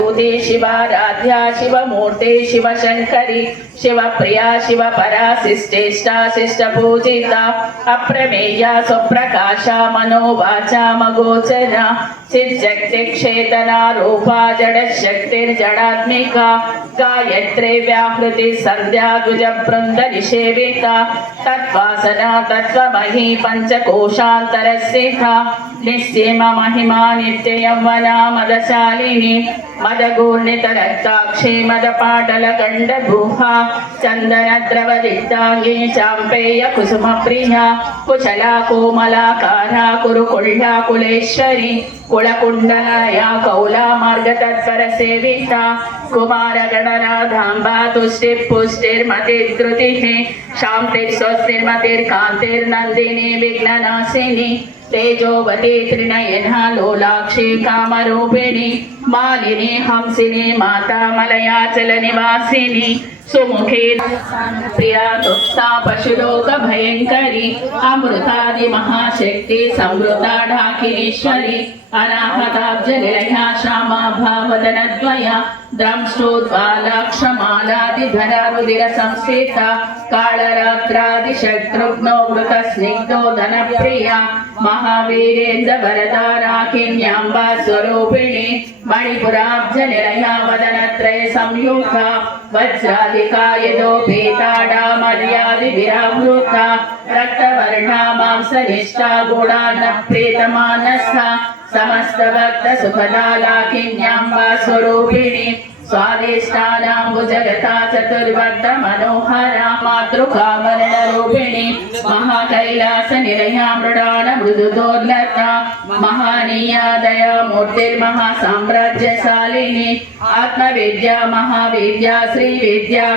शिवाराध्या शिवमूर्ते शिवशंकरी शिवप्रिया शिवपराशिष्टेष्टा शिष्टपूजिता अप्रमेया सुप्रकाशा मनोवाचा मगोचरा चिज्जक्तिक्षेतना रूपा जडशक्तिर्जडात्मिका गायत्री व्याहृति संध्या द्विजवृन्दनिषेविता तत्वासना तत्त्वमही पंचकोशान्तरस्थिता निस्सीम महिमा नित्ययौवना मदशालिनी मदगूर्णितरक्ताक्षी मदपाटलगण्डगुहा चन्दनद्रवदिग्धाङ्गी चाम्पेय कुसुमप्रिया कुशला कोमलाकारा कुरुकुल्या कुलेश्वरी कुलकुण्डलया कौला मार्गतत्परसेविता कुमारगणनाथाम्बा तुष्टिर्पुष्टिर्मतिर्धृतिः शान्तिर्स्वस्तिर्मतिर्कान्तिर्नन्दिनी विघ्ननाशिनी तेजोवती त्रिनयना लोलाक्षी कामरूपिणी मालिनी हंसिनी माता मलयाचल निवासिनी सुमुखे प्रिया तुक्ता पशुलोक भयंकरी अमृतादि महाशक्ति समृता ढाकिनीश्वरी अनाहताब्ज निलया श्यामा भावदनद्वया द्रंष्टोद्वालाक्षमालादिधरा रुधिर संस्थिता कालरात्रादिशत्रुघ्नो मृतस्निग्धो धनप्रिया महावीरेन्द्र वरदा राकिन्याम्बा स्वरूपिणी मणिपुराब्ज निलया वदनत्रय संयुक्ता वज्राधिकायदोपेताडा मर्यादिभिरावृता रक्तवर्णा मांसनिष्ठा गुणान्न प्रेतमानस्था समस्त भक्त सुखदा लाकिन्याम्बा स्वरूपिणी स्वादिष्टानाम्बुजगता चतुर्भक्त मनोहरा मातृकामरणरूपिणी महाकैलास निलया मृडान मृदुदोर्लता महानीया दया मूर्तिर्महासाम्राज्यशालिनी आत्मविद्या महाविद्या श्रीविद्या